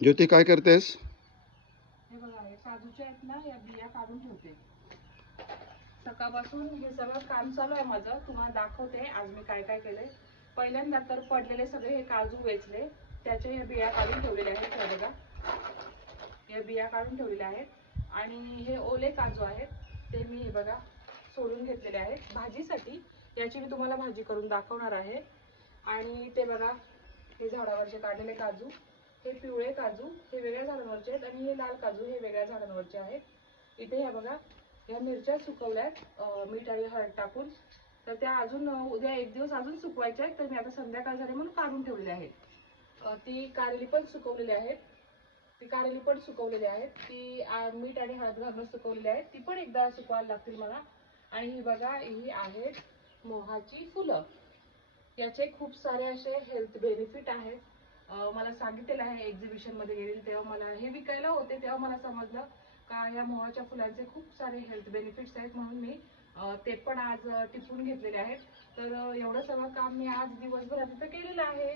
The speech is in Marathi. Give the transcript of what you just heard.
ज्योती काय करतेस? हे बघा, हे काजूच्या आहेत ना, या बिया काढून ठेवते. सकाळपासून हे सगळं काम चालू आहे माझं. तुम्हाला दाखवते आज मी काय काय केलंय. पहिल्यांदा तर पडलेले सगळे हे काजू वेचले, त्याच्या या बिया काढून ठेवलेल्या आहेत. हे बघा, या बिया काढून ठेवलेल्या आहेत. आणि हे ओले काजू आहेत, ते मी हे बघा सोडून घेतलेले आहेत भाजीसाठी. याची मी तुम्हाला भाजी करून दाखवणार आहे. आणि ते बघा, हे झाडावरचे काढलेले काजू, हे पिवळे काजू हे वेगळ्या झाडांवरचे आहेत आणि हे लाल काजू हे वेगळ्या झाडांवरचे आहेत. इथे ह्या बघा, ह्या मिरच्या सुकवल्यात मीठ आणि हळद टाकून. तर त्या अजून उद्या एक दिवस अजून सुकवायच्या आहेत. तर मी आता संध्याकाळ झाली म्हणून काढून ठेवलेल्या आहेत. ती कारली पण सुकवलेली आहेत. ती मीठ आणि हळद घालून सुकवलेली आहेत. ती पण एकदा सुकवायला लागतील मला. आणि ही बघा, ही आहेत मोहाची फुलं. याचे खूप सारे असे हेल्थ बेनिफिट आहेत. मला सांगितलेलं आहे, एक्झिबिशन मध्ये गेलेली तेव्हा मला हे विकायला होते, तेव्हा मला समजलं का या मोहाच्या फुलांचे खूप सारे हेल्थ बेनिफिट्स आहेत. म्हणून मी ते पण आज टिपून घेतलेले आहेत. तर एवढं सगळं काम मी आज दिवसभरात इथं केलेलं आहे.